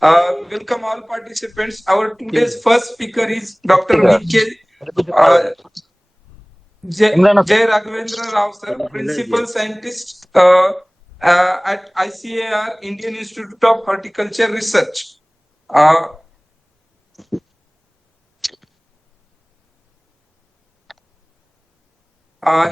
Welcome all participants. Our today's first speaker is Dr. V.K. Uh, Jay Raghavendra Rao, sir, Principal Scientist at ICAR, Indian Institute of Horticulture Research.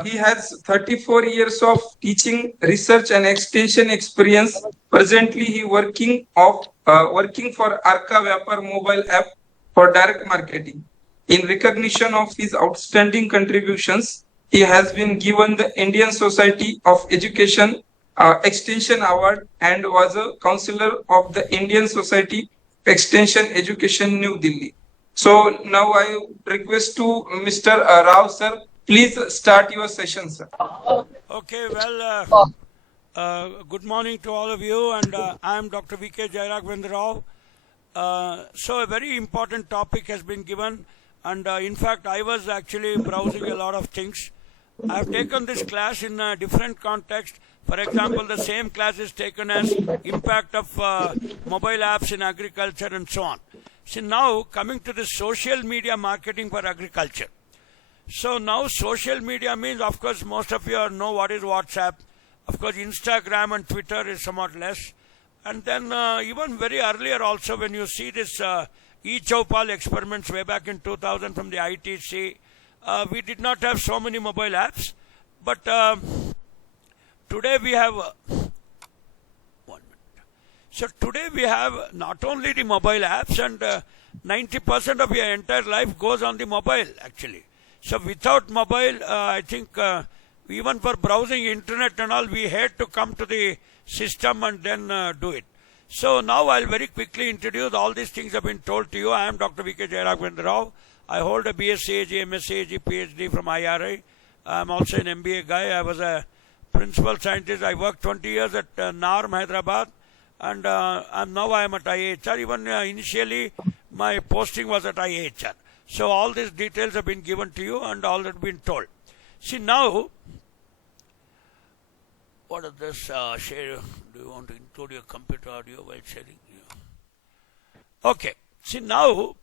He has 34 years of teaching, research, and extension experience. Presently, he working for Arka Vyapar mobile app for direct marketing. In recognition of his outstanding contributions, he has been given the Indian Society of Education Extension Award and was a counselor of the Indian Society Extension Education, New Delhi. So now I request to Mr. Rao, sir. Please start your session, sir. Okay, good morning to all of you, and I am Dr. V.K. Jairaghavendra Rao. So a very important topic has been given, and in fact I was actually browsing a lot of things. I have taken this class in a different context. For example, the same class is taken as impact of mobile apps in agriculture and so on. See, now coming to the social media marketing for agriculture. So now social media means, of course, most of you know what is WhatsApp. Of course, Instagram and Twitter is somewhat less. And then even very earlier also, when you see this e-Chowpal experiments way back in 2000 from the ITC, we did not have so many mobile apps. But today we have... 1 minute. So today we have not only the mobile apps, and 90% of your entire life goes on the mobile actually. So without mobile, I think even for browsing internet and all, we had to come to the system and then do it. So now I'll very quickly introduce all these things have been told to you. I am Dr. V.K. Jairaghavendra Rao. I hold a BSc AG, MSc AG, PhD from IRI. I'm also an MBA guy. I was a principal scientist. I worked 20 years at NARM, Hyderabad. And now I am at IHR. Even initially, my posting was at IHR. So all these details have been given to you and all that been told. See now, what is this share? Do you want to include your computer audio while sharing? Yeah. Okay. See now,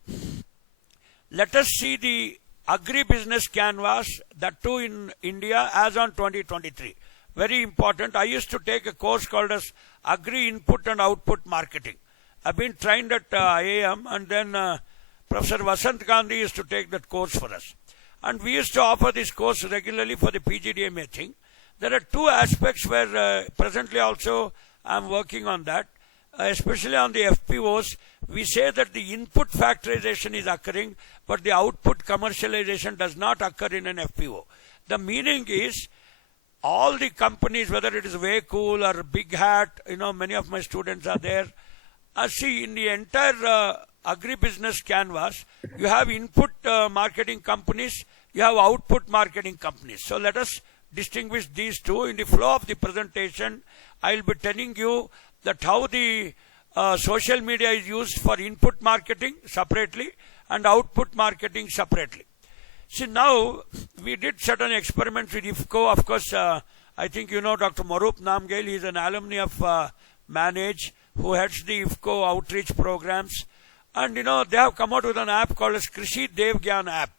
let us see the agribusiness canvas, that too in India as on 2023. Very important. I used to take a course called as Agri Input and Output Marketing. I've been trained at IAM, and then Professor Vasant Gandhi used to take that course for us. And we used to offer this course regularly for the PGDMA thing. There are two aspects where presently also I'm working on that, especially on the FPOs. We say that the input factorization is occurring, but the output commercialization does not occur in an FPO. The meaning is all the companies, whether it is Waycool or Big Hat, many of my students are there. See, in the entire agribusiness canvas, you have input marketing companies, you have output marketing companies. So let us distinguish these two. In the flow of the presentation, I will be telling you that how the social media is used for input marketing separately and output marketing separately. See, now we did certain experiments with IFCO. Of course, I think you know Dr. Marup Namgale. He is an alumni of Manage, who heads the IFCO outreach programs. And they have come out with an app called as Krishi Dev Gyan app.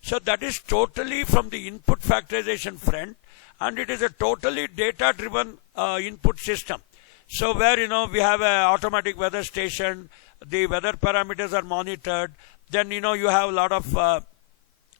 So that is totally from the input factorization front, and it is a totally data-driven input system. So where we have an automatic weather station, the weather parameters are monitored. Then you have a lot of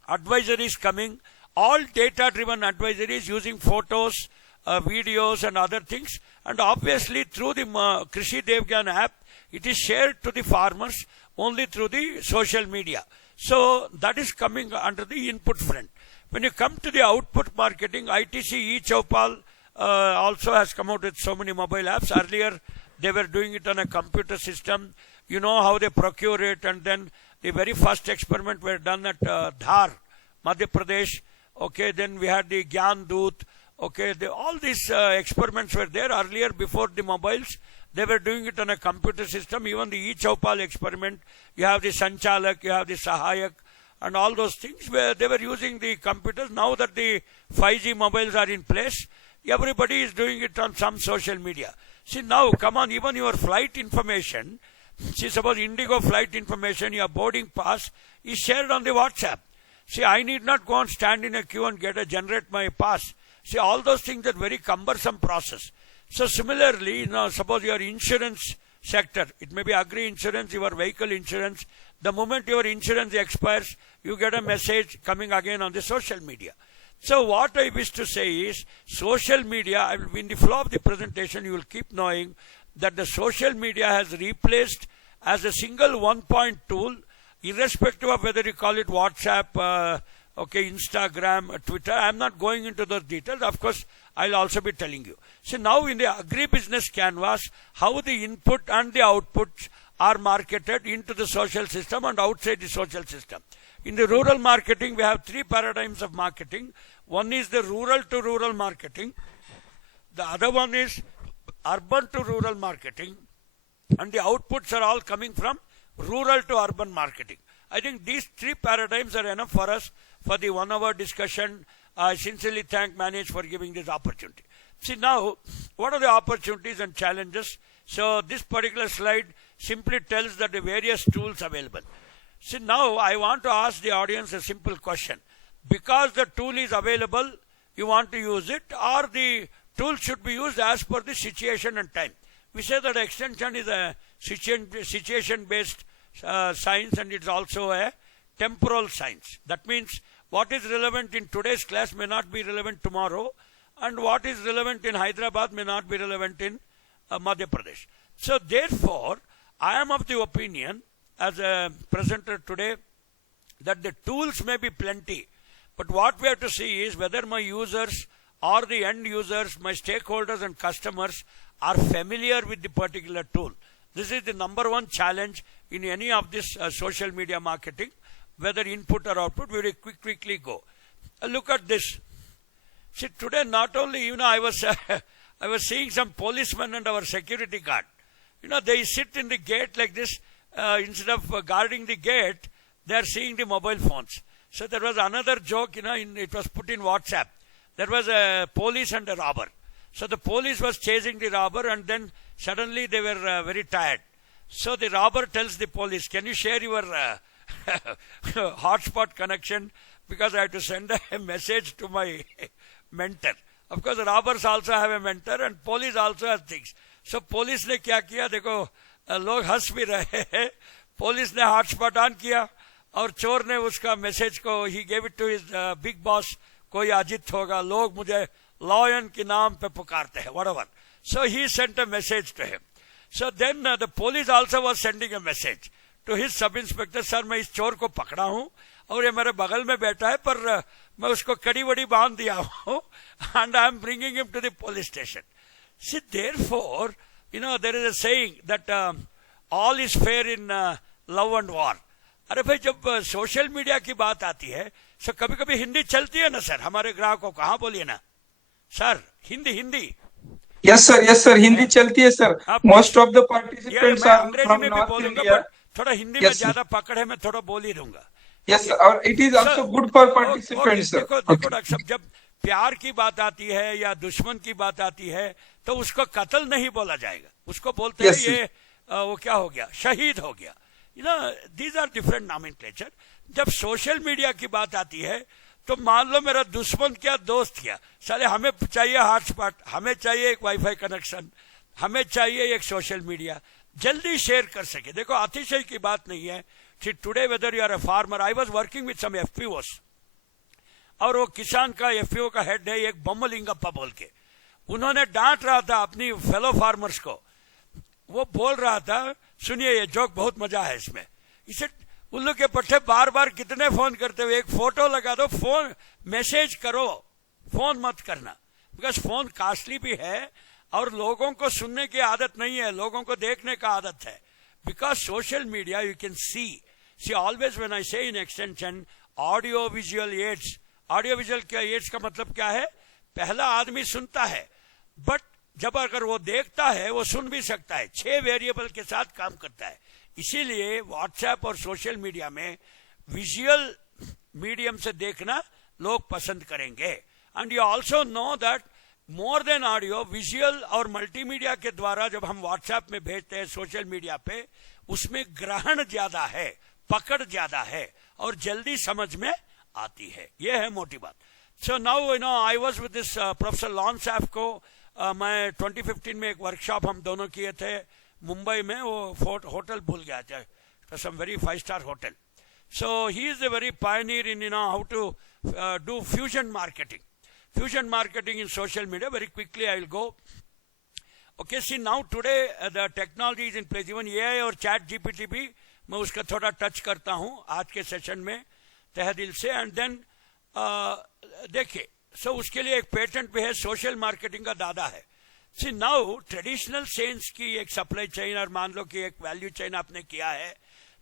advisories coming, all data-driven advisories using photos, videos, and other things. And obviously through the Krishi Dev Gyan app, it is shared to the farmers only through the social media. So that is coming under the input front. When you come to the output marketing, ITC e-Chowpal also has come out with so many mobile apps. Earlier, they were doing it on a computer system. You know how they procure it, and then the very first experiment were done at Dhar, Madhya Pradesh. Okay, then we had the Gyan Doot. Okay, all these experiments were there earlier before the mobiles. They were doing it on a computer system. Even the e-Chowpal experiment, you have the Sanchalak, you have the Sahayak, and all those things where they were using the computers. Now that the 5G mobiles are in place, everybody is doing it on some social media. See now, come on, even your flight information, See, suppose Indigo flight information, your boarding pass is shared on the WhatsApp. See, I need not go and stand in a queue and generate my pass. See, all those things are very cumbersome process. So similarly, suppose your insurance sector, it may be agri insurance, your vehicle insurance. The moment your insurance expires, you get a message coming again on the social media. So what I wish to say is, social media, in the flow of the presentation, you will keep knowing that the social media has replaced as a single one-point tool, irrespective of whether you call it WhatsApp, Instagram, Twitter. I'm not going into those details. Of course, I'll also be telling you. So now in the agribusiness canvas, how the input and the outputs are marketed into the social system and outside the social system. In the rural marketing, we have three paradigms of marketing. One is the rural to rural marketing. The other one is urban to rural marketing. And the outputs are all coming from rural to urban marketing. I think these three paradigms are enough for us for the 1 hour discussion. I sincerely thank Manish for giving this opportunity. See now, what are the opportunities and challenges? So this particular slide simply tells that the various tools available. See now, I want to ask the audience a simple question. Because the tool is available, you want to use it, or the tool should be used as per the situation and time. We say that extension is a situation-based science, and it's also a temporal science. That means what is relevant in today's class may not be relevant tomorrow, and what is relevant in Hyderabad may not be relevant in Madhya Pradesh. So therefore, I am of the opinion as a presenter today that the tools may be plenty, but what we have to see is whether my users or the end users, my stakeholders and customers are familiar with the particular tool. This is the number one challenge in any of this social media marketing, whether input or output. We will quickly go. Look at this. See, today not only, I was seeing some policemen and our security guard. They sit in the gate like this. Instead of guarding the gate, they are seeing the mobile phones. So there was another joke, it was put in WhatsApp. There was a police and a robber. So the police was chasing the robber, and then suddenly they were very tired. So the robber tells the police, can you share your hotspot connection, because I have to send a message to my mentor. Of course, robbers also have a mentor and police also has things. So police ने क्या किया, देखो लोग हंस भी रहे हैं. Police ने hotspot on किया और चोर ने उसका मैसेज को, he gave it to his big boss, कोई अजित होगा, लोग मुझे लॉयन के नाम पे पुकारते हैं, whatever. So he sent a message to him. So then the police also was sending a message to his sub inspector, sir मैं इस चोर को पकड़ा हूँ और ये मेरे बगल में बैठा है, पर मैं उसको कड़ी वड़ी बांध दिया हूँ, and I am bringing him to the police station. See, therefore, there is a saying that all is fair in love and war. अरे भाई जब सोशल मीडिया की बात आती है, तो कभी कभी हिंदी चलती है ना सर, हमारे ग्राहकों को, हाँ बोलिए ना sir, Hindi. Yes sir, Hindi चलती है sir. Most of the participants are from North India. थोड़ा हिंदी में ज्यादा पकड़ है, मैं थोड़ा बोल ही दूंगा. Yes sir, और it is also good for participants sir. देखो डॉक्टर साहब, जब प्यार की बात आती है या दुश्मन की बात आती है, तो उसको कत्ल नहीं बोला जाएगा, उसको बोलते हैं ये वो क्या हो गया, शहीद हो गया. these are different nomenclature. जब सोशल मीडिया की बात आती है, तो मान लो मेरा दुश्मन क्या दोस्त क्या, साले हमें चाहिए हॉटस्पॉट, हमें चाहिए एक वाईफाई कनेक्शन, हमें चाहिए एक सोशल मीडिया, जल्दी शेयर कर सके. देखो अतिशय की बात नहीं है. Today whether you are a farmer, I was working with some FPOs, और वो किसान का एफपीओ का हेड है एक बम्मलिंगप्पा बोल के, उन्होंने डांट रहा था अपनी फेलो फार्मर्स को. वो बोल रहा था, सुनिए ये जोक बहुत मजा है इसमें, इसे उल्लू के पट्टे बार बार कितने फोन करते हुए, एक फोटो लगा दो, फोन मैसेज करो, फोन मत करना, बिकॉज फोन कॉस्टली भी है और लोगों को सुनने की आदत नहीं है, लोगों को देखने का आदत है. Because social media you can see always when I say in extension audio visual aids. Audio visual का एड्स का मतलब क्या है, पहला आदमी सुनता है, बट जब अगर वो देखता है वो सुन भी सकता है. 6 वेरिएबल के साथ काम करता है. इसीलिए व्हाट्सएप और सोशल मीडिया में विजुअल मीडियम से देखना लोग पसंद करेंगे. And you also know that more than audio, visual और मल्टीमीडिया के द्वारा जब हम व्हाट्सएप में भेजते हैं सोशल मीडिया पे, उसमें ग्रहण ज्यादा है, पकड़ ज्यादा है और जल्दी समझ में आती है। यह है मोटी बात। So now I was with this professor Lon Safko. मैं 2015 में एक वर्कशॉप हम दोनों किए थे मुंबई में, वो होटल भूल गया था, some very 5-star hotel. So he is a very pioneer in how to do fusion marketing. Fusion marketing in social media. Very quickly I will go. Okay, see now today the technology is in place. Even AI और chat GPT भी मैं उसका थोड़ा touch करता हूँ आज के session में तहे दिल से। एंड देन देखिए, सो उसके लिए एक पेटेंट भी है, सोशल मार्केटिंग का दादा है। सी नाउ ट्रेडिशनल सेंस की एक सप्लाई चेन और मान लो कि एक वैल्यू चेन आपने किया है।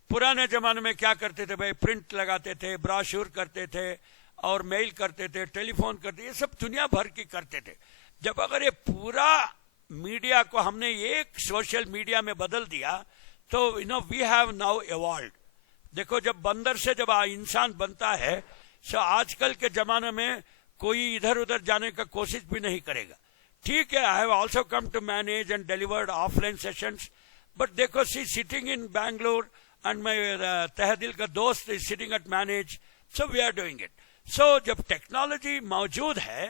पुराने जमाने में क्या करते थे भाई, प्रिंट लगाते थे, ब्रोशर करते थे और मेल करते थे, टेलीफोन करते, ये सब दुनिया भर की करते थे। जब अगर ये पूरा मीडिया को हमने एक सोशल मीडिया में बदल दिया तो वी हैव नाउ इवॉल्व्ड। देखो, जब बंदर से जब इंसान बनता है, सो आजकल के जमाने में कोई इधर उधर जाने का कोशिश भी नहीं करेगा। ठीक है, I have also come to manage and delivered offline sessions, but देखो see sitting in Bangalore and my तहदिल का दोस्त is sitting at manage, so we are doing it. So जब टेक्नोलॉजी मौजूद है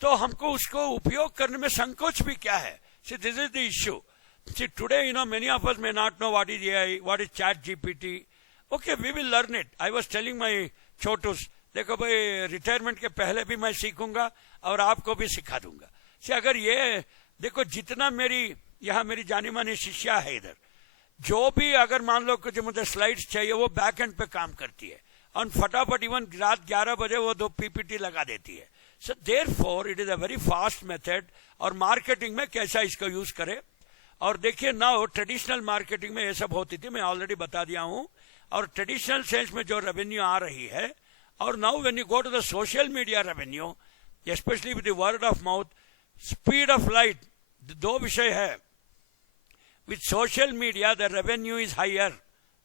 तो हमको उसको उपयोग करने में संकोच भी क्या है? See, this is the issue. See, today many of us may not know what is AI, what is chat GPT. Okay, we will learn it. I was telling my छोटूस, देखो भाई रिटायरमेंट के पहले भी मैं सीखूंगा और आपको भी सिखा दूंगा। See, अगर ये देखो, जितना यहाँ मेरी जानी मानी शिष्या है इधर, जो भी अगर मान लो कि मुझे स्लाइड्स चाहिए वो बैक एंड पे काम करती है और फटाफट इवन रात 11 बजे वो 2 PPT लगा देती है। So therefore it is a very fast method. और मार्केटिंग में कैसा इसको यूज करे, और देखिए नाउ ट्रेडिशनल मार्केटिंग में ये सब होती थी, मैं ऑलरेडी बता दिया हूं। और ट्रेडिशनल सेंस में जो रेवेन्यू आ रही है, और now when you go to the social media revenue, specially with the word of mouth, speed of light, 2 विषय है। With social media the revenue is higher.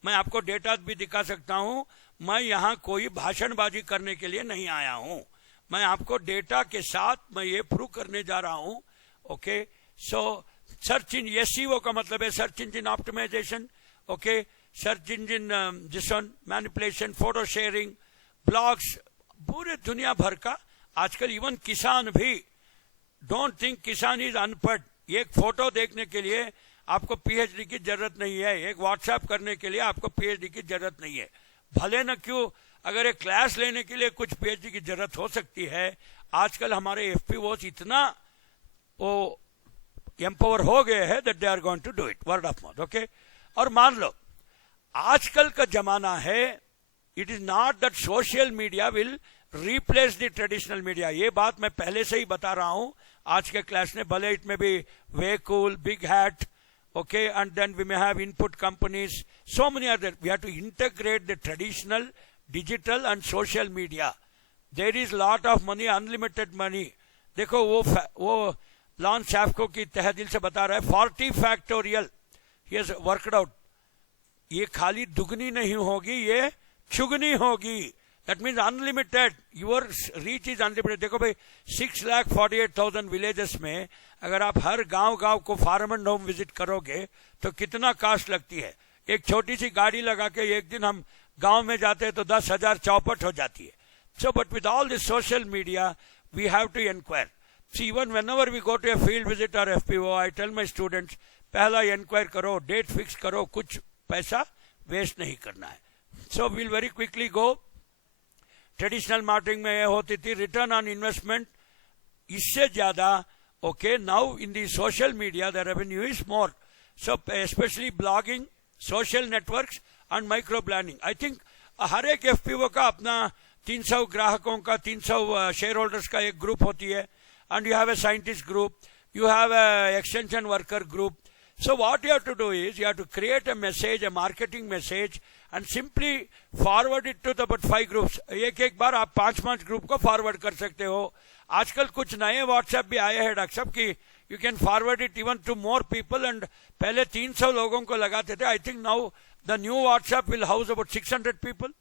मैं आपको डेटा भी दिखा सकता हूं। मैं यहां कोई भाषणबाजी करने के लिए नहीं आया हूं, मैं आपको डेटा के साथ मैं ये प्रूव करने जा रहा हूं। Okay, so search engine SEO का मतलब है search engine optimisation. Okay, search engine जिसन मैनिपुलेशन, फोटो शेयरिंग, ब्लॉग्स, पूरे दुनिया भर का आजकल। इवन किसान भी, डोंट थिंक किसान इज अनपढ़। एक फोटो देखने के लिए आपको पीएचडी की जरूरत नहीं है, एक व्हाट्सएप करने के लिए आपको पीएचडी की जरूरत नहीं है। भले न क्यों, अगर एक क्लास लेने के लिए कुछ पीएचडी की जरूरत हो सकती है। आजकल हमारे एफपीओस इतना वो एम्पावर हो गए हैं that they are going to do it, word of mouth. Okay, और मान लो आजकल का जमाना है, it is not that social media will replace the traditional media. ये बात मैं पहले से ही बता रहा हूं आज के क्लास में। भले इट में भी way cool, big hat, okay, and then we may have input companies, so many other. We have to integrate the traditional, digital and social media. There is lot of money, unlimited money. देखो वो lawn सैफको की तहदिल से बता रहा है 40 factorial he has worked out. ये खाली दुगनी नहीं होगी, ये चुगनी होगी। That means unlimited. Your reach is unlimited. देखो भाई 6,48,000 विलेजेस में अगर आप हर गांव को फार्म एंड होम विजिट करोगे तो कितना कास्ट लगती है। एक छोटी सी गाड़ी लगा के एक दिन हम गांव में जाते हैं तो 10,000 चौपट हो जाती है। So but with all this social media we have to inquire. See even whenever we go to a field visit or FPO, I tell my students, पहला इंक्वायर करो, डेट फिक्स करो, कुछ पैसा वेस्ट नहीं करना है। So will very quickly go. Traditional marketing में ये होती थी रिटर्न ऑन इन्वेस्टमेंट, इससे ज्यादा okay, now in the social media the revenue is more, so especially blogging, social networks and micro blending. I think हर एक एफपीओ का अपना 300 ग्राहकों का 300 शेयर होल्डर्स का एक ग्रुप होती है, and you have a scientist group, you have a extension worker group. So what you have to do is you have to create a message, a marketing message, and simply forward it to the about 5 groups. एक बार आप 5 group को forward कर सकते हो। आजकल कुछ नए WhatsApp भी आए हैं डॉक्टर साहब की you can forward it even to more people, and पहले 300 लोगों को लगाते थे। I think now the new WhatsApp will house about 600 people,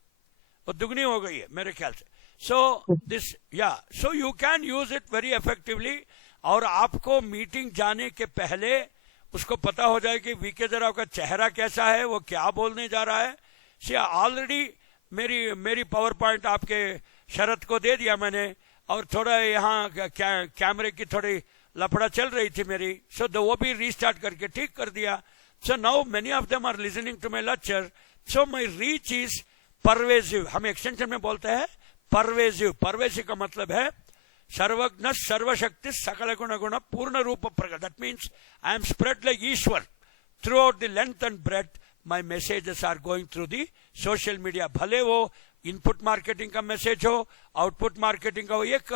और दुगनी हो गई है मेरे ख्याल से। So this so you can use it very effectively. और आपको मीटिंग जाने के पहले उसको पता हो जाए कि वीके राव का चेहरा कैसा है, वो क्या बोलने जा रहा है। सी ऑलरेडी मेरी पावर पॉइंट आपके शरद को दे दिया मैंने, और थोड़ा यहाँ कैमरे की थोड़ी लफड़ा चल रही थी मेरी, सो वो भी रीस्टार्ट करके ठीक कर दिया। So now many of them are listening to my lecture, so my reach is pervasive. हम एक्सटेंशन में बोलते हैं परवेसिव। परवेसिव का मतलब है सर्वज्ञ सर्वशक्ति सकल गुण गुण पूर्ण रूप प्रकट। That means I am spread like ईश्वर throughout the length and breadth. My messages are going through the social media, भले वो इनपुट मार्केटिंग का मैसेज हो, आउटपुट मार्केटिंग का हो। एक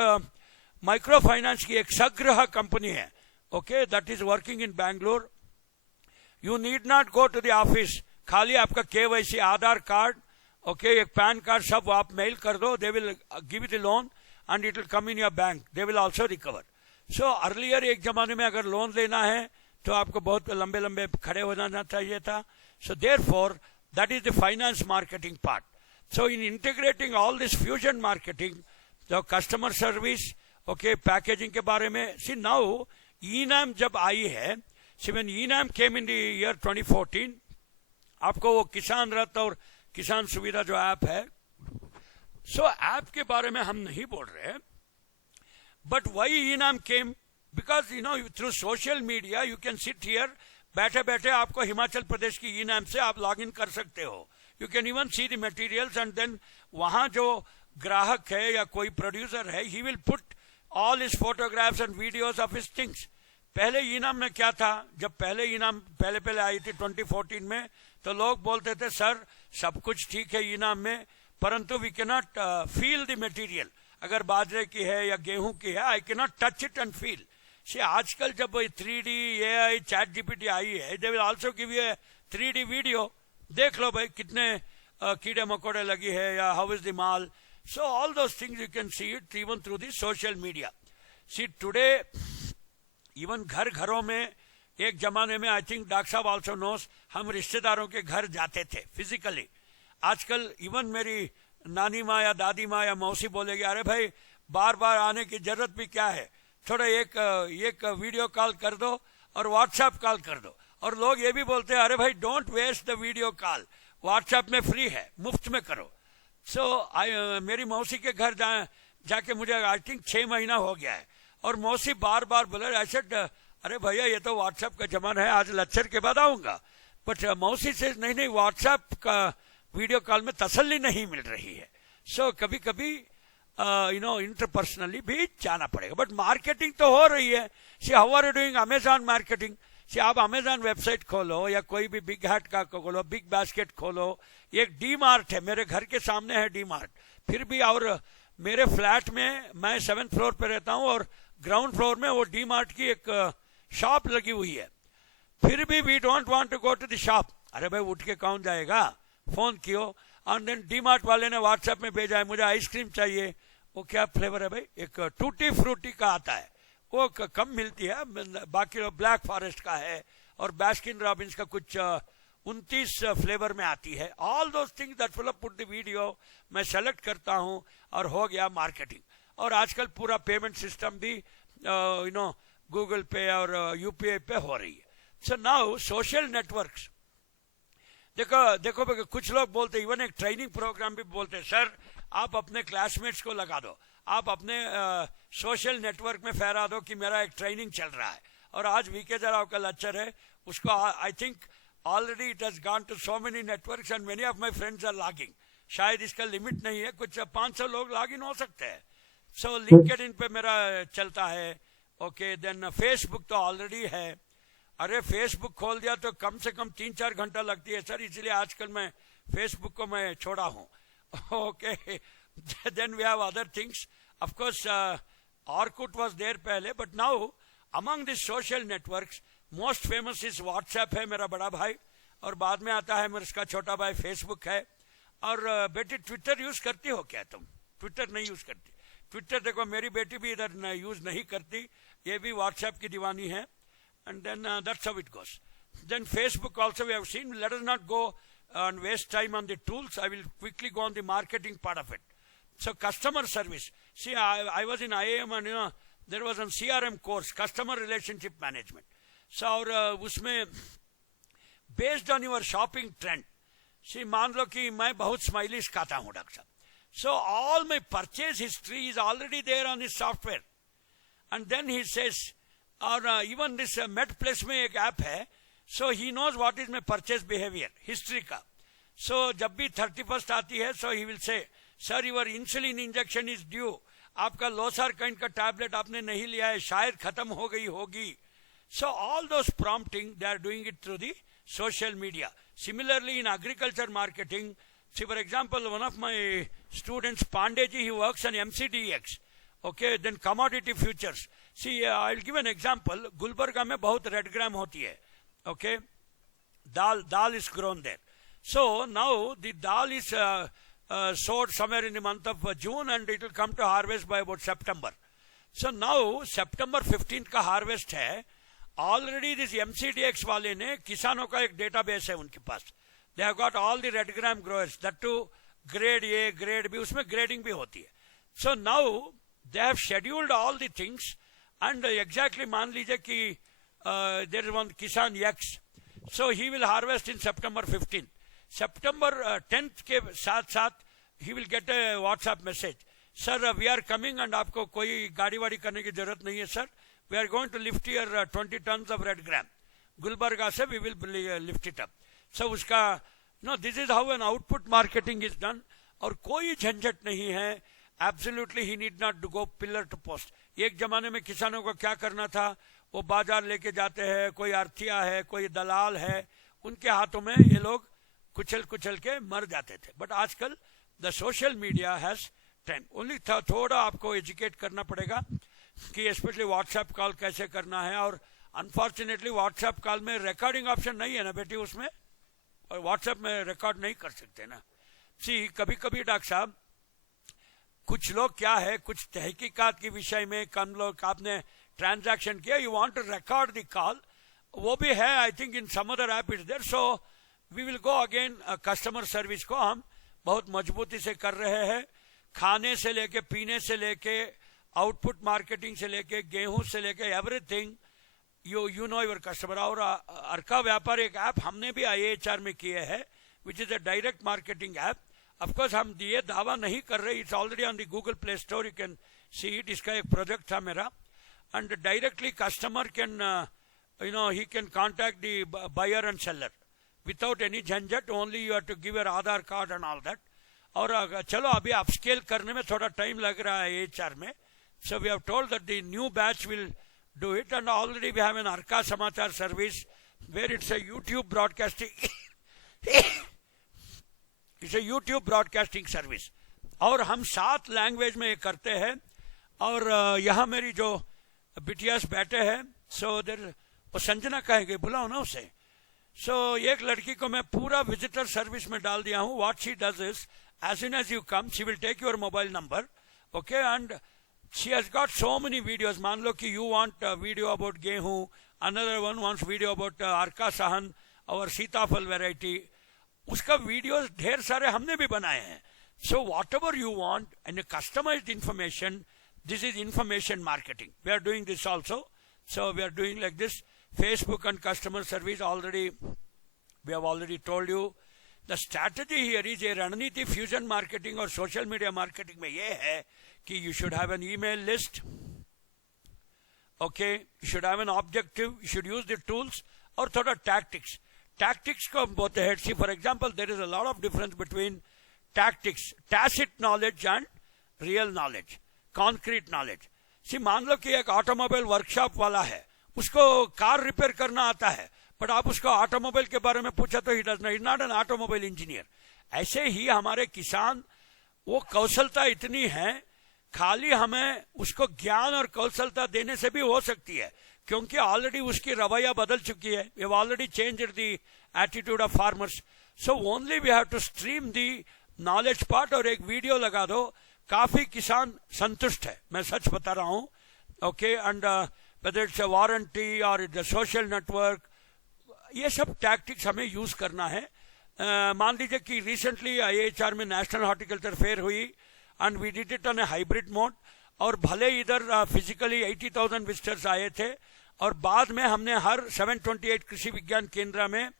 माइक्रो फाइनेंस की एक सग्रह कंपनी है, okay, that is working in Bangalore. You need not go to the office, खाली आपका केवाईसी, आधार कार्ड, ओके, एक पैन कार्ड, सब आप मेल कर दो, they will give the loan and it will come in your bank. They will also recover. So earlier एक जमाने में अगर लोन लेना है तो आपको बहुत लंबे लंबे खड़े हो जाना चाहिए था. So therefore that is the finance marketing part. So in integrating all this fusion marketing, the customer service, okay, packaging के बारे में, see now ENAM जब आई है, see when ENAM came in the year 2014, आपको वो किसान रथ और किसान सुविधा जो ऐप है, सो ऐप के बारे में हम नहीं बोल रहे, but why ENAM came, because you know through social media you can sit here, बैठे बैठे आपको हिमाचल प्रदेश की ENAM से आप लॉग इन कर सकते हो. You can even see the materials and then वहां जो ग्राहक है या कोई प्रोड्यूसर है, he will put all his photographs and videos of his things. पहले ENAM में क्या था, जब पहले ENAM पहले आई थी 2014 में, तो लोग बोलते थे सर सब कुछ ठीक है ENAM में, परंतु we can not feel the material. अगर बाजरे की है या गेहूं की है, I can not touch it and feel. See आजकल जब 3D AI चैट GPT आई है, they will also give you 3D video, देख लो भाई कितने कीड़े मकोड़े लगी है या हाउ इज द माल. So all those things you can see it even through the social media. See today even घरों में, एक जमाने में आई थिंक डॉक्टर साहब आल्सो नोस, हम रिश्तेदारों के घर जाते थे फिजिकली. आजकल इवन मेरी नानी माँ या दादी माँ या मौसी बोलेगी अरे भाई बार बार आने की जरूरत भी क्या है, थोड़ा एक वीडियो कॉल कर दो और व्हाट्सएप कॉल कर दो. और लोग ये भी बोलते हैं अरे भाई don't waste the video call, WhatsApp में फ्री है, मुफ्त में करो. सो मेरी मौसी के घर जाके मुझे आई थिंक 6 महीना हो गया है, और मौसी बार बार बोले आई सेड अरे भैया ये तो व्हाट्सएप का जमाना है, आज लेक्चर के बाद आऊंगा. बट मौसी से नहीं व्हाट्सएप का वीडियो कॉल में तसल्ली नहीं मिल रही है. सो कभी कभी यू नो इंटरपर्सनली भी जाना पड़ेगा. बट मार्केटिंग तो हो रही है. See how are you doing Amazon marketing. See आप अमेजॉन वेबसाइट खोलो या कोई भी बिग हैट का खोलो, बिग बास्केट खोलो, एक डी मार्ट है मेरे घर के सामने है डी मार्ट. फिर भी और मेरे फ्लैट में मैं 7th फ्लोर पे रहता हूँ और ग्राउंड फ्लोर में वो डी मार्ट की एक शॉप लगी हुई है. फिर भी we don't want to go to the shop. अरे भाई उठ के कौन जाएगा, फोन कियो और देन डी मार्ट वाले ने व्हाट्सएप में भेजा है मुझे आइसक्रीम चाहिए. वो क्या फ्लेवर है भाई, एक टूटी फ्रूटी का आता है, वो कम मिलती है, बाकी ब्लैक फॉरेस्ट का है और बास्किन रॉबिन्स का कुछ 29 फ्लेवर में आती है. All those things that will put the video, मैं सेलेक्ट करता हूं और हो गया मार्केटिंग. और आजकल पूरा पेमेंट सिस्टम भी यू नो गूगल पे और UPI पे हो रही है. सो नाउ सोशल नेटवर्क्स, देखो कुछ लोग बोलते, इवन एक ट्रेनिंग प्रोग्राम भी बोलते सर आप अपने क्लासमेट्स को लगा दो, आप अपने सोशल नेटवर्क में फहरा दो कि मेरा एक ट्रेनिंग चल रहा है. और आज VK राव का लेक्चर है, उसको I think already it has gone to so many networks and many of my friends are logging. शायद इसका लिमिट नहीं है, कुछ 500 लोग लॉग इन हो सकते हैं. सो लिंक्डइन पे मेरा चलता है, ओके. देन फेसबुक तो ऑलरेडी है. अरे फेसबुक खोल दिया तो कम से कम 3-4 घंटा लगती है सर, इसलिए आजकल मैं फेसबुक को मैं छोड़ा हूं. Okay. Then we have other things. Of course Orkut was there पहले, but now among this social networks most famous is WhatsApp है मेरा बड़ा भाई, और बाद में आता है मेरा इसका छोटा भाई फेसबुक है. और बेटी ट्विटर यूज करती हो क्या तुम? ट्विटर नहीं यूज करती. ट्विटर देखो मेरी बेटी भी इधर यूज नहीं करती, ये भी व्हाट्सएप की दीवानी है. And then that's how it goes. Then Facebook also we have seen. Let us not go and waste time on the tools. I will quickly go on the marketing part of it. So customer service. See, I was in IIM and you know there was a CRM course, customer relationship management. So और उसमें based on your shopping trend, see मान लो कि मैं बहुत स्माइलिश खाता हूँ doctor साहब, so all my purchase history is already there on his software. And then he says, or even this MedPlus में एक ऐप है, so he knows what is my purchase behavior, history का. So जब भी 31st आती है, so he will say, sir your insulin injection is due, आपका लोसारकाइन का टैबलेट आपने नहीं लिया है, शायद खत्म हो गई होगी. So all those prompting, they are doing it through the social media. Similarly in agriculture marketing, see for example one of my students, Pandeji, he works on MCDX, okay, then commodity futures. See I'll give an example. Gulbarga में बहुत red gram होती है, okay, dal is grown there. So now the dal is sowed somewhere in the month of June and it will come to harvest by about September. So now September 15th का harvest है. Already this MCDX वाले ने किसानों का एक database है उनके पास. They have got all the red gram growers, that too grade A, grade B, उसमें grading भी होती है. So now they have scheduled all the things and exactly मान लीजिए कि there is one Kisan X. So he will harvest in September 15th. September 10th के साथ साथ he will get a WhatsApp message. Sir, we are coming and आपको कोई गाड़ी वाड़ी करने की जरूरत नहीं है sir. We are going to lift here 20 tons of red gram. Gulbarga se we will lift it up. So uska, no, this is how an output marketing is done. और कोई झंझट नहीं है. Absolutely he need not to go pillar to post. एक जमाने में किसानों को क्या करना था, वो बाजार लेके जाते हैं, कोई आर्थिया है, कोई दलाल है, उनके हाथों में ये लोग कुचल कुचल के मर जाते थे. बट आजकल the social media has trend. Only थोड़ा आपको एजुकेट करना पड़ेगा कि स्पेशली व्हाट्सएप कॉल कैसे करना है. और अनफॉर्चुनेटली व्हाट्सएप कॉल में रिकॉर्डिंग ऑप्शन नहीं है ना बेटी उसमें, और व्हाट्सएप में रिकॉर्ड नहीं कर सकते ना. सी कभी कभी डॉक्टर साहब कुछ लोग क्या है, कुछ तहकीकात के विषय में कम लोग आपने ट्रांजैक्शन किया, you want to record the call, वो भी है. I think in some other app is there. So we will go again. Customer service को हम बहुत मजबूती से कर रहे हैं. खाने से लेके, पीने से लेके, आउटपुट मार्केटिंग से लेके, गेहूं से लेके, everything you know your customer. और अर्का व्यापार एक ऐप हमने भी IAHR में किए है, which is a direct marketing app. Of course हम ये दावा नहीं कर रहे, it's already on the Google play store, you can see it. इसका एक प्रोजेक्ट था मेरा. And directly customer can he can contact the buyer and seller without any झंझट. only you have to give your Aadhaar card and all that. और चलो अभी upscale करने में थोड़ा टाइम लग रहा है HR में. So we have told that the new batch will do it, and already we have an Arka Samachar service where it's a YouTube broadcasting it's a YouTube broadcasting service. और हम 7 language में करते हैं. और यहाँ मेरी जो बिटियास बैठे हैं, सो देर वो संजना कहेंगे, बुलाओ ना उसे. सो एक लड़की को मैं पूरा विजिटर सर्विस में डाल दिया हूँ. What she does is, as soon as you come, she will take your mobile number, okay, and she has got so many videos. मान लो कि you want a video about गेहूं, another one wants video about Arka Sahan, our सीताफल variety. उसका videos ढेर सारे हमने भी बनाए हैं. So whatever you want and a customized information, this is information marketing. We are doing this also. So we are doing like this. Facebook and customer service already, we have already told you. The strategy here is a रणनीति fusion marketing और social media marketing में ये है कि you should have an email list, okay, you should have an objective, you should use the tools, और थोड़ा tactics. Tactics को हम बोलते हैं. See, for example, there is a lot of difference between tactics, tacit knowledge and real knowledge, concrete knowledge. See, मान लो कि एक automobile workshop वाला है, उसको कार रिपेयर करना आता है, बट आप उसको ऑटोमोबाइल के बारे में पूछा तो he does not an automobile engineer. ऐसे ही हमारे किसान, वो कौशलता इतनी है, खाली हमें उसको ज्ञान और कौशलता देने से भी हो सकती है, क्योंकि ऑलरेडी उसकी रवैया बदल चुकी है. We have already changed the attitude of farmers. So only we have to stream the knowledge part. और एक वीडियो लगा दो, काफी किसान संतुष्ट है, मैं सच बता रहा हूं. Okay, and whether it's a warranty और इट्स अ सोशल नेटवर्क, ये सब टैक्टिक्स हमें यूज करना है. मान लीजिए कि रिसेंटली IAHR में नेशनल हॉर्टिकल्चर फेयर हुई, and we did it on a hybrid mode. और भले इधर फिजिकली 80,000 विजिटर्स आए थे, और बाद में हमने हर 728 कृषि विज्ञान केंद्र में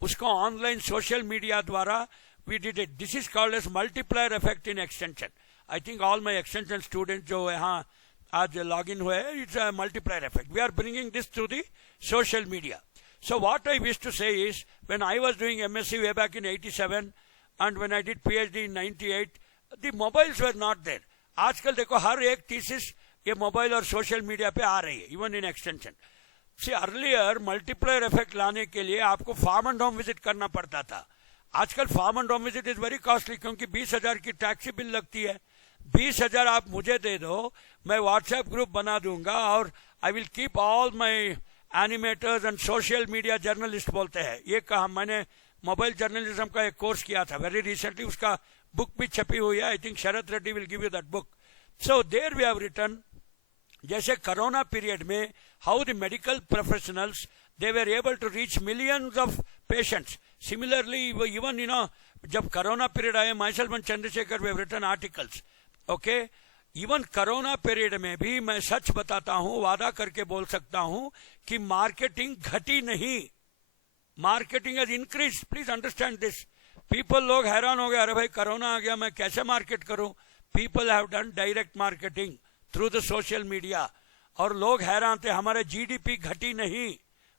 उसको ऑनलाइन सोशल मीडिया द्वारा we did it. This is called as multiplier effect in extension. I think all my extension students जो यहाँ आज log in हुए, it's a multiplier effect. We are bringing this through the social media. So what I wish to say is, when I was doing MSc way back in 87 and when I did PhD in 98, the mobiles were not there. आजकल देखो हर एक thesis ये mobile और social media पे आ रही है, even in extension. See, earlier multiplier effect लाने के लिए आपको फार्म एंड होम विजिट करना पड़ता था. आजकल farm and home visit is very costly, क्योंकि 20,000 की टैक्सी बिल लगती है. 20,000 आप मुझे दे दो, मैं व्हाट्सएप ग्रुप बना दूंगा और I will keep all my animators and social media journalist बोलते हैं. ये कहा मैंने मोबाइल जर्नलिज्म का एक कोर्स किया था वेरी रिसेंटली, उसका बुक भी छपी हुई है. I think Sharad Reddy will give you that book. So there we have written, जैसे कोरोना पीरियड में how the medical professionals they were able to reach millions of patients. Similarly, even जब corona period आया, myself and Chandrasekhar we have written articles. Okay, even corona period में भी मैं सच बताता हूं, वादा करके बोल सकता हूं कि मार्केटिंग घटी नहीं, marketing has increase. Please understand this. People, लोग हैरान हो गए, अरे भाई कोरोना आ गया मैं कैसे मार्केट करूं. People have done direct marketing through the social media, और लोग हैरान थे, हमारे जीडीपी घटी नहीं,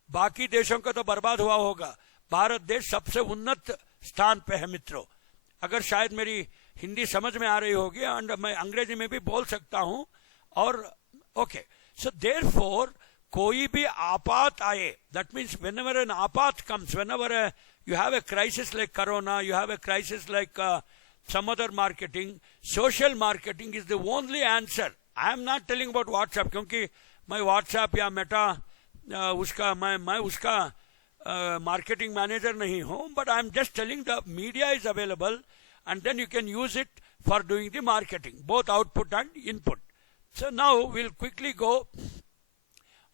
बाकी देशों का तो बर्बाद हुआ होगा, भारत देश सबसे उन्नत स्थान पे है. मित्रों, अगर शायद मेरी हिंदी समझ में आ रही होगी, एंड मैं अंग्रेजी में भी बोल सकता हूं. और ओके, सो देयरफॉर कोई भी आपात आए, दैट मीन्स व्हेनेवर एन आपात comes, whenever you have a crisis like corona, you have a crisis like some other marketing, social marketing is the only answer. I am not telling about WhatsApp, क्योंकि मैं WhatsApp या Meta उसका मैं उसका marketing manager नहीं हूं, but I am just telling the media is available and then you can use it for doing the marketing, both output and input. So now will quickly go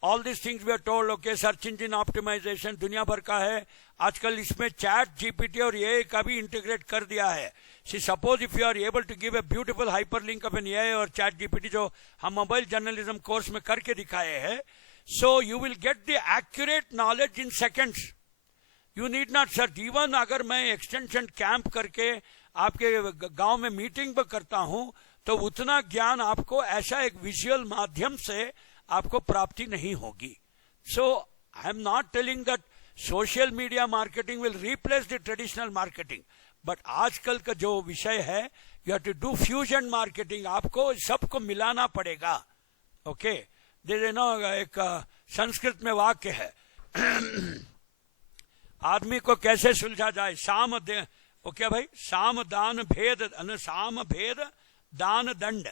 all this things we are told. Okay, search engine optimization दुनिया भर का है आजकल, इसमें chat GPT और AI का भी integrate कर दिया है. See suppose if you are able to give a beautiful hyperlink of an AI or chat GPT, जो हम मोबाइल जर्नलिज्म कोर्स में करके दिखाए हैं, so you will get the accurate knowledge in seconds. You need not search. even अगर मैं extension camp करके आपके गांव में मीटिंग पर करता हूं, तो उतना ज्ञान आपको ऐसा एक विजुअल माध्यम से आपको प्राप्ति नहीं होगी. So I am not telling that social media marketing will replace the traditional marketing, but आजकल का जो विषय है, you have to do fusion marketing. आपको सबको मिलाना पड़ेगा. ओके, एक संस्कृत में वाक्य है, आदमी को कैसे सुलझा जाए, साम दे, वो क्या भाई, साम दान भेद, साम भेद दान दंड.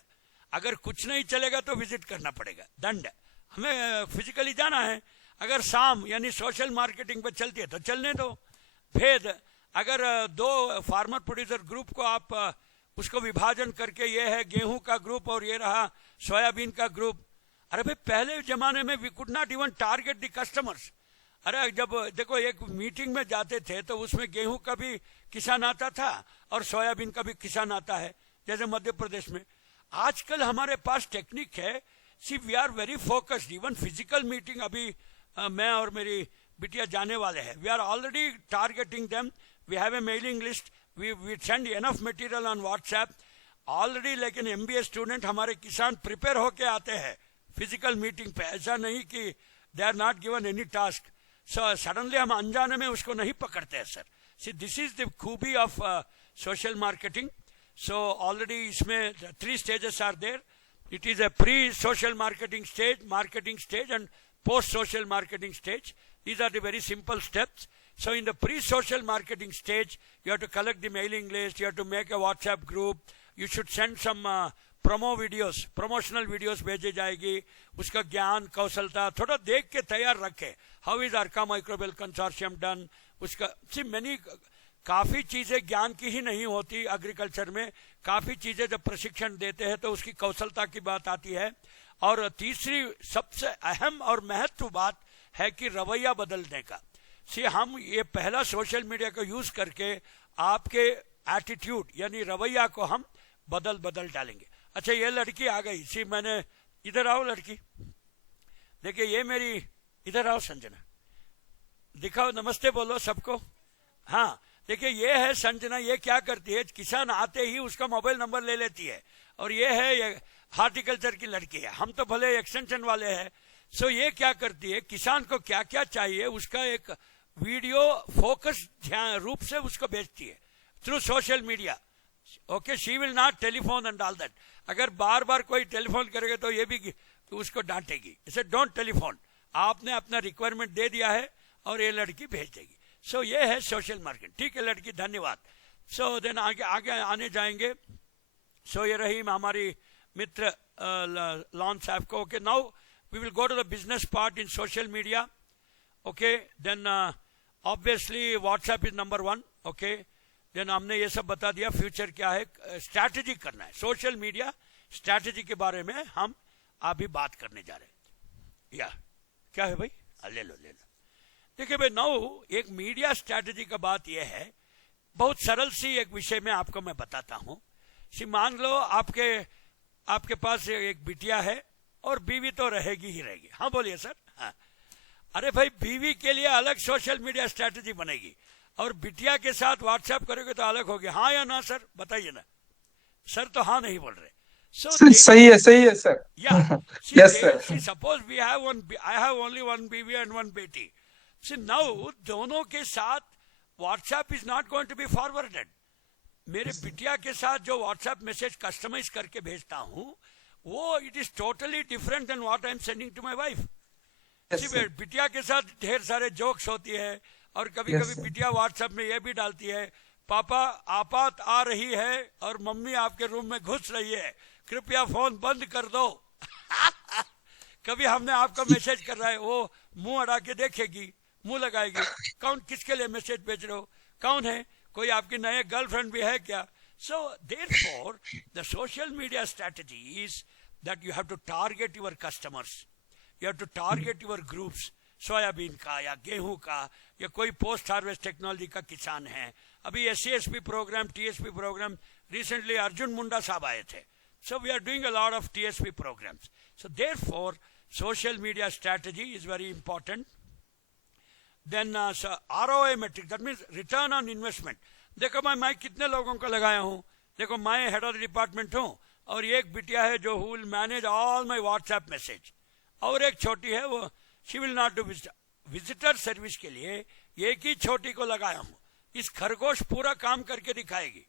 अगर कुछ नहीं चलेगा तो विजिट करना पड़ेगा, दंड. हमें फिजिकली जाना है, अगर साम यानी सोशल मार्केटिंग पर चलती है तो चलने दो. भेद, अगर दो फार्मर प्रोड्यूसर ग्रुप को आप उसको विभाजन करके, ये है गेहूं का ग्रुप और ये रहा सोयाबीन का ग्रुप. अरे भाई, पहले जमाने में we could not even target the customers. अरे जब देखो एक मीटिंग में जाते थे तो उसमें गेहूं का भी किसान आता था और सोयाबीन का भी किसान आता है, जैसे मध्य प्रदेश में. आजकल हमारे पास टेक्निक है. See we are very focused. Even physical meeting अभी मैं और मेरी बिटिया जाने वाले हैं. We are already targeting them. We have a mailing list. We send enough material on WhatsApp already. लेकिन एमबीए स्टूडेंट हमारे किसान प्रिपेयर होके आते हैं फिजिकल मीटिंग पे. ऐसा नहीं कि they are not given any task. So suddenly हम अनजाने में उसको नहीं पकड़ते हैं sir. See this is the खूबी of social marketing. So already इसमें 3 stages are there. It is a pre social marketing stage and post social marketing stage. These are the very simple steps. So in the pre-social marketing stage, you have to collect the mailing list, you have to make a WhatsApp group, you should send some promotional videos भेजे जाएगी. उसका ज्ञान कौशलता थोड़ा देख के तैयार रखे. How is Arca Microbial Consortium done? उसका many काफी चीजें ज्ञान की ही नहीं होती. एग्रीकल्चर में काफी चीजें जब प्रशिक्षण देते हैं तो उसकी कौशलता की बात आती है. और तीसरी सबसे अहम और महत्व बात है कि रवैया बदलने का. हम ये पहला सोशल मीडिया को यूज करके आपके एटीट्यूड यानी रवैया को हम बदल डालेंगे. अच्छा ये लड़की आ गई, सी मैंने, इधर आओ लड़की, देखिए ये मेरी, इधर आओ संजना, दिखाओ, नमस्ते बोलो सबको। हाँ देखिए ये है संजना, ये क्या करती है, किसान आते ही उसका मोबाइल नंबर ले लेती है, और ये है ये हार्टिकल्चर की लड़की है, हम तो भले एक्सटेंशन वाले हैं। सो ये क्या करती है, किसान को क्या क्या चाहिए उसका एक वीडियो फोकस ध्यान रूप से उसको भेजती है through social media. Okay, she will not telephone and all that. अगर बार बार कोई टेलीफोन करेगा तो ये भी उसको डांटेगी, इसे डोंट टेलीफोन, आपने अपना रिक्वायरमेंट दे दिया है और ये लड़की भेज देगी। सो ये है सोशल मार्केट। ठीक है लड़की, धन्यवाद। सो देन आगे आगे आने जाएंगे। सो ये रही हमारी मित्र लॉन साहब को। Okay, now we will go to the business part in social media. Okay, then obviously WhatsApp is number 1। Okay, then हमने ये सब बता दिया, फ्यूचर क्या है, स्ट्रैटेजी करना है, सोशल मीडिया स्ट्रैटेजी के बारे में हम अभी बात करने जा रहे हैं। या क्या है भाई, ले लो ले लो। देखिए भाई, नाउ एक मीडिया स्ट्रैटेजी का बात यह है, बहुत सरल सी एक विषय में आपको मैं बताता हूं। मान लो आपके पास एक बिटिया है और बीवी तो रहेगी ही रहेगी। हाँ बोलिए सर। हाँ, अरे भाई बीवी के लिए अलग सोशल मीडिया स्ट्रैटेजी बनेगी और बिटिया के साथ व्हाट्सएप करोगे तो अलग होगी। हाँ या ना सर, बताइए ना। सर तो हाँ नहीं बोल रहे। सही है sir. Yes sir. Suppose we have one, I have only one बीवी एंड वन बेटी। सी नाउ दोनों के साथ WhatsApp is not going to be forwarded. मेरे बिटिया के साथ जो व्हाट्सएप मैसेज कस्टमाइज करके भेजता हूं वो it is totally different than what I am sending to my wife. बिटिया के साथ ढेर सारे जोक्स होती है और कभी कभी बिटिया व्हाट्सएप में ये भी डालती है, पापा आपात आ रही है और मम्मी आपके रूम में घुस रही है, कृपया फोन बंद कर दो। कभी हमने आपका मैसेज कर रहा है, वो मुंह अड़ा के देखेगी, मुंह लगाएगी, कौन किसके लिए मैसेज भेज रहे हो, कौन है, कोई आपकी नए गर्लफ्रेंड भी है क्या। So therefore the social media strategy is that you have to target your customers, you have to target your groups. Soybean का या गेहूं का या कोई पोस्ट हार्वेस्ट टेक्नोलॉजी का किसान है। अभी SCSP program, TSP program, recently Arjun Munda साहब आए थे। So we are doing a lot of TSP programs. So therefore social media strategy is very important. Then ROI metric, that means return on investment। देखो मैं कितने लोगों को लगाया हूं, देखो मैं हेड ऑफ द डिपार्टमेंट हूं और एक बिटिया है जो who will manage all my WhatsApp message, और एक छोटी है वो she will not do visitor service के लिए एक ही छोटी को लगाया हूं। इस खरगोश पूरा काम करके दिखाएगी।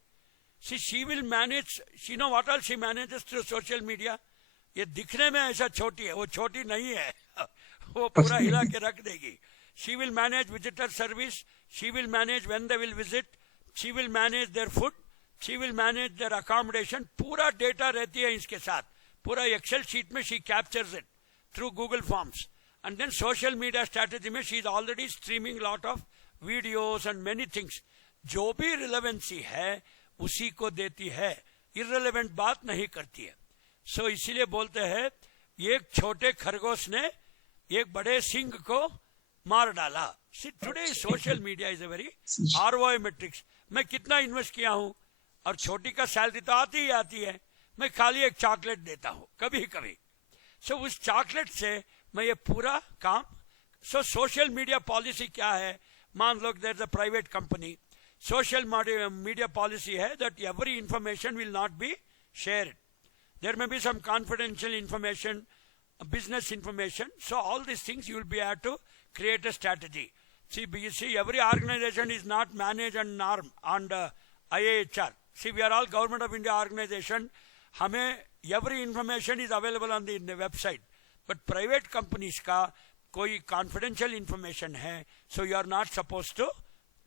she will manage, she know what all she manages through social media। ये दिखने में ऐसा छोटी है, वो छोटी नहीं है, वो पूरा हिला के रख देगी। She will manage visitor service, she will manage when they will visit, she will manage their food, she will manage their accommodation। पूरा डेटा रहती है इसके साथ, पूरा एक्सेल शीट में she captures it through Google Forms। And then social media strategy में she is already streaming lot of videos and many things। जो भी रिलेवेंसी है उसी को देती है, irrelevant बात नहीं करती है। सो इसीलिए बोलते हैं एक छोटे खरगोश ने एक बड़े सिंह को मार डाला। See today social media is a very ROI metrics. मैं कितना इन्वेस्ट किया हूं, और छोटी का सैलरी तो आती ही आती है, मैं खाली एक चॉकलेट देता हूं कभी कभी। सो उस चॉकलेट से मैं ये पूरा काम। सो सोशल मीडिया पॉलिसी क्या है, मान लो there is a private company, social media policy है that every information will not be shared, there may be some confidential information, business information। So all these things you will be able to create a strategy। See, every organization is not managed and norm and IAHR। See, we are all government of India organization। हमें every information is available on the website, but private companies का कोई confidential information है, so you are not supposed to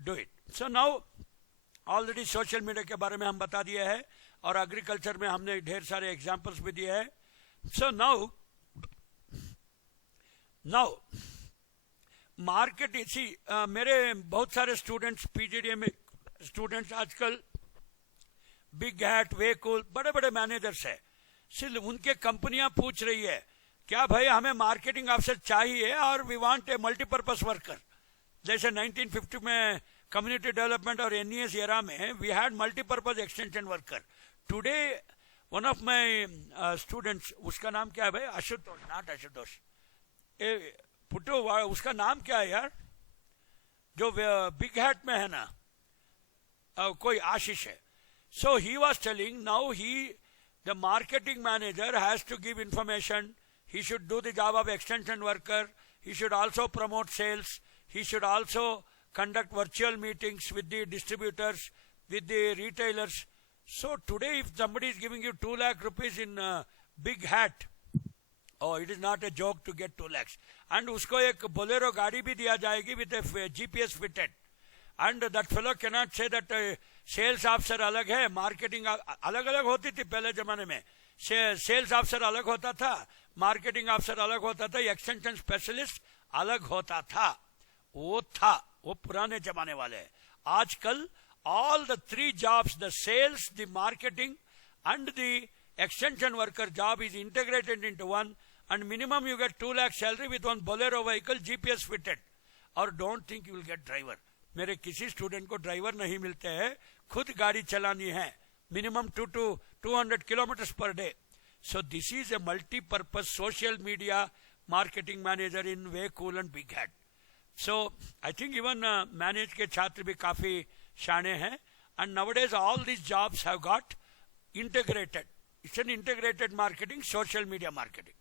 do it। So now already social media के बारे में हम बता दिए हैं और agriculture में हमने ढेर सारे examples भी दिए हैं। So now मार्केट इसी मेरे बहुत सारे स्टूडेंट्स PGDM में स्टूडेंट्स आजकल बिग हैट, वेकूल, बड़े बड़े मैनेजर्स है। सिर्फ उनके कंपनियां पूछ रही है क्या भाई हमें मार्केटिंग अफसर चाहिए और we want a multipurpose worker. जैसे 1950 में कम्युनिटी डेवलपमेंट और NES एरा में we had multipurpose extension worker. Today one of my students, उसका नाम क्या है भाई? आशुतोष, नॉट आशुतोष, पुट्टू, उसका नाम क्या है यार जो बिग हैट में है ना, कोई आशीष है. So he was telling, now the marketing manager has to give information. He should do the job of extension worker. He should also promote sales. He should also conduct virtual meetings with the distributors, with the retailers. So today if somebody is giving you 2 lakh rupees in big hat, oh, it is not a joke to get 2 lakhs. And usko ek Bolero gaadi bhi diya jayegi with a GPS fitted. And that fellow cannot say that sales officer अलग है, marketing अलग अलग होती थी पहले जमाने में. Sales officer अलग होता था, मार्केटिंग ऑफिसर अलग होता था, एक्सटेंशन स्पेशलिस्ट अलग होता था. वो पुराने जमाने वाले है. आजकल all the 3 jobs, the sales, the marketing and the extension worker job is integrated into one, and minimum you get 2 lakh salary with one Bolero vehicle GPS fitted. Or don't think you will get driver. मेरे किसी student को driver नहीं मिलते हैं, खुद गाड़ी चलानी है, minimum 200 kilometres per day. So this is a multipurpose social media marketing manager in way cool and big hat. So I think even manage के छात्र भी काफी शाने हैं. And nowadays all this jobs have got integrated. It's an integrated marketing, social media marketing.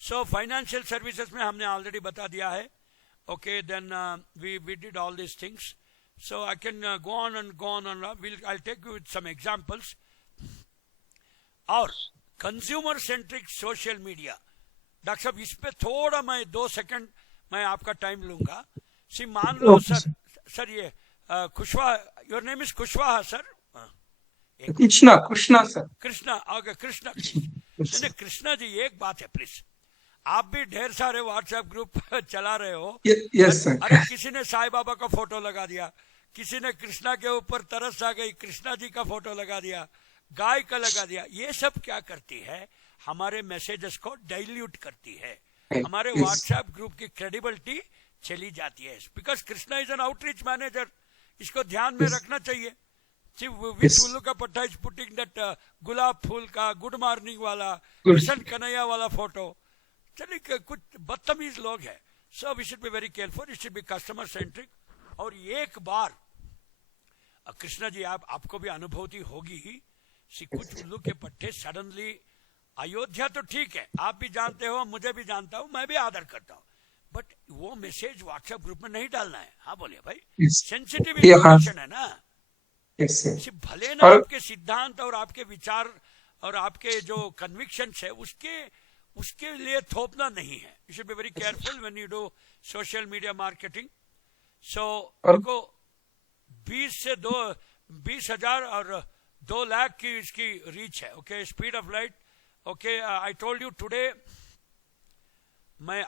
So financial services में हमने already बता दिया है. Okay, then we did all these things. So I can go on and go on and I'll take you with some examples. और consumer centric social media, doctor साहब इस पे थोड़ा मैं 2 सेकंड मैं आपका टाइम लूंगा. सी मान लो सर ये Kushwaha, your name is Kushwaha sir? Krishna sir. Krishna, okay Krishna. Krishna ji एक बात है प्लीज, आप भी ढेर सारे व्हाट्सएप ग्रुप चला रहे हो. Yes sir. अरे किसी ने साईं बाबा का फोटो लगा दिया, किसी ने कृष्णा के ऊपर तरस आ गई, कृष्णा जी का फोटो लगा दिया, गाय का लगा दिया. ये सब क्या करती है? हमारे मैसेजेस को डाइल्यूट करती है, हमारे व्हाट्सएप ग्रुप की क्रेडिबिलिटी चली जाती है. Because Krishna is an outreach manager, इसको ध्यान में रखना चाहिए. विश्व का पट्टा इज पुटिंग दैट गुलाब फूल का गुड मॉर्निंग वाला, किशन कन्हैया वाला फोटो. चलिए कुछ बदतमीज लोग हैं. So we should be very careful, it should be customer centric. और एक बार कृष्णा जी आपको भी अनुभूति होगी, कुछ उल्लू के पट्टे सडनली, अयोध्या तो ठीक है, आप भी जानते हो, मुझे भी जानता हूं, मैं भी आदर करता हूं, बट वो मैसेज व्हाट्सएप ग्रुप में नहीं डालना है. हाँ बोलिए भाई, सेंसिटिव इंफॉर्मेशन है ना. भले ना आपके सिद्धांत और आपके विचार और आपके जो कन्विक्शन है उसके लिए थोपना नहीं है. You should be very careful when you do social media marketing. So देखो 20,000 और 2 लाख की इसकी रीच है. Okay, speed of light. Okay, I told you today, मैं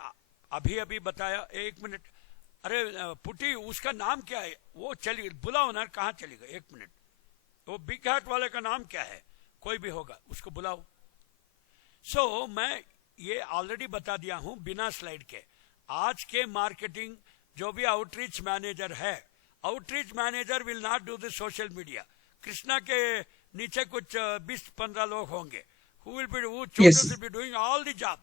अभी बताया. 1 मिनट. अरे पुटी, उसका नाम क्या है? वो चली, बुलाओ ना, कहाँ चली गई? 1 मिनट. वो बिग हैट वाले का नाम क्या है? कोई भी होगा, उसको बुलाओ. सो मैं ये ऑलरेडी बता दिया हूं बिना स्लाइड के. आज के मार्केटिंग जो भी आउटरीच मैनेजर है, outreach manager will not do the social media. Krishna के नीचे कुछ 20-15 लोग होंगे who will be doing all the job.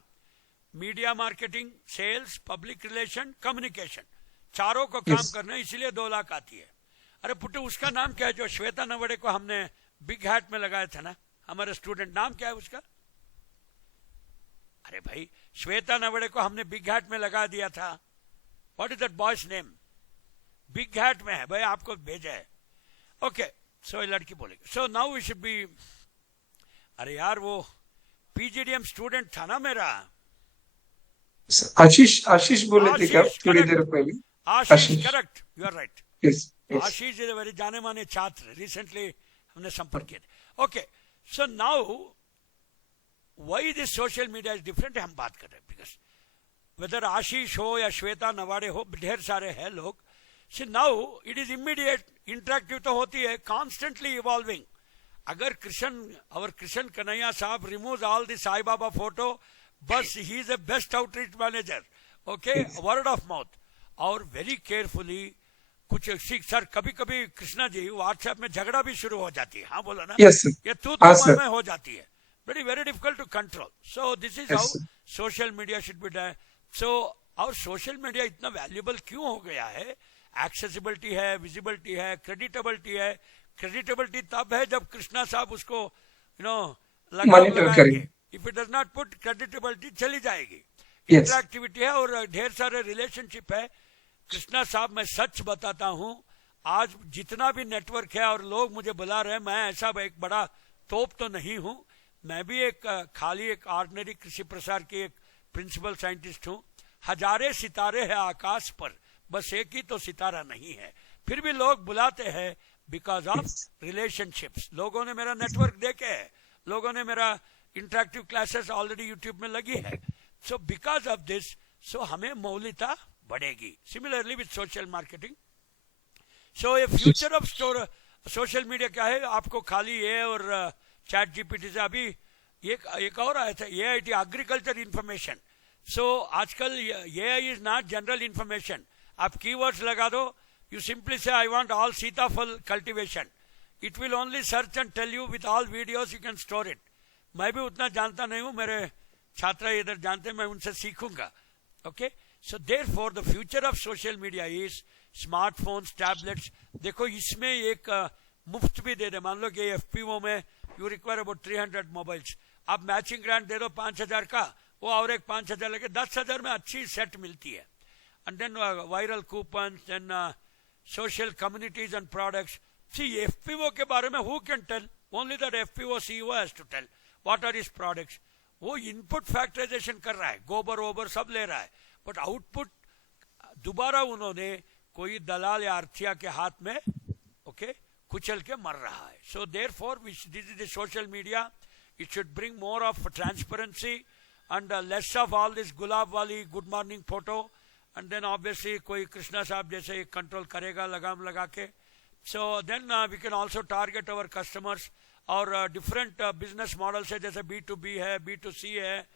Media marketing, sales, public relation, communication, चारों को काम करना, इसलिए 2 लाख आती है. अरे पुट्टू, उसका नाम क्या है जो श्वेता नवड़े को हमने बिग हैट में लगाया था ना, हमारे स्टूडेंट, नाम क्या है उसका? अरे भाई, श्वेता नवड़े को हमने बिग हैट में लगा दिया था. What is that boys name? Big hat में है भाई, आपको भेजा है. ओके, सो लड़की बोलेगी. So now we should be. अरे यार, वो पीजीडीएम स्टूडेंट था ना मेरा, आशीष बोले थे क्या थोड़ी देर पहले? Ashish, correct, you are right. Ashish is very जाने माने छात्र, रिसेंटली हमने संपर्क किया. Okay, so now why this social media is different, हम बात कर रहे हैं. बिकॉज वेदर आशीष हो या श्वेता नवाड़े हो, ढेर सारे हैं लोग. So now it is immediate, interactive तो होती है, कॉन्स्टेंटली इवॉल्विंग. अगर कृष्ण कन्हैया साहब remove all the Sai Baba photo, बस he is a best outreach manager. Okay, word of mouth. और वेरी केयरफुली कुछ सर कभी कभी कृष्णा जी व्हाट्सएप में झगड़ा भी शुरू हो जाती है, हाँ बोला ना, Yes, sir. ये तू हाँ, तो sir. में हो जाती है, very difficult to control. So this is Yes, how sir. social media should be done. So और सोशल मीडिया इतना वैल्यूएबल क्यों हो गया है? एक्सेसिबिलिटी है, विजिबिलिटी है, क्रेडिटेबिलिटी है. क्रेडिटेबिलिटी तब है जब कृष्णा साहब उसको Monitor लगाएंगे. करें. If it does not put, creditability चली जाएगी. Yes. इंटरएक्टिविटी है और ढेर सारे रिलेशनशिप है. कृष्णा साहब मैं सच बताता हूं, आज जितना भी नेटवर्क है और लोग मुझे बुला रहे हैं, मैं ऐसा एक बड़ा तोप तो नहीं हूं. मैं भी एक खाली एक ऑर्डिनरी कृषि प्रसार की एक प्रिंसिपल साइंटिस्ट हूं. हजारे सितारे हैं आकाश पर, बस एक ही तो सितारा नहीं है. फिर भी लोग बुलाते हैं बिकॉज ऑफ रिलेशनशिप्स. लोगों ने मेरा नेटवर्क देखे है, लोगों ने मेरा इंटरेक्टिव क्लासेस ऑलरेडी यूट्यूब में लगी है. सो बिकॉज ऑफ दिस, सो हमें मौलिकता बढ़ेगी. Similarly with social marketing. So A future of social media क्या है? आपको खाली ये और चैट जीपीटी से अभी एक और आया था, AIT एग्रीकल्चर इंफॉर्मेशन. सो आजकल ये इज नॉट जनरल इंफॉर्मेशन. आप कीवर्ड्स लगा दो, you simply say I want all सीताफल cultivation, it will only search and tell you with all videos, you can store it. मैं भी उतना जानता नहीं हूं, मेरे छात्र इधर जानते, मैं उनसे सीखूंगा. Okay, so therefore the future of social media is smartphones, tablets. देखो इसमें एक मुफ्त भी दे दे. मान लो कि FPO में यू रिक्वायर अबाउट 300 मोबाइल्स, आप मैचिंग ग्रांट दे दो 5000 का, वो और एक 5000 लेके 10,000 में अच्छी सेट मिलती है. And then viral coupon and social communities and products. See FPO के बारे में who can tell? Only that FPO CEO has to tell what are his products. वो इनपुट फैक्टराइजेशन कर रहा है, गोबर वोबर सब ले रहा है, बट आउटपुट दोबारा उन्होंने कोई दलाल या अर्थिया के हाथ में कुचल के मर रहा है. So therefore this is the social media. It should bring more of transparency and less of all this गुलाब वाली good morning photo. And then obviously कोई कृष्णा साहब जैसे कंट्रोल करेगा लगाम लगा के. So then we can also target our customers. और डिफरेंट बिजनेस मॉडल्स है, जैसे B2B है, B2C है.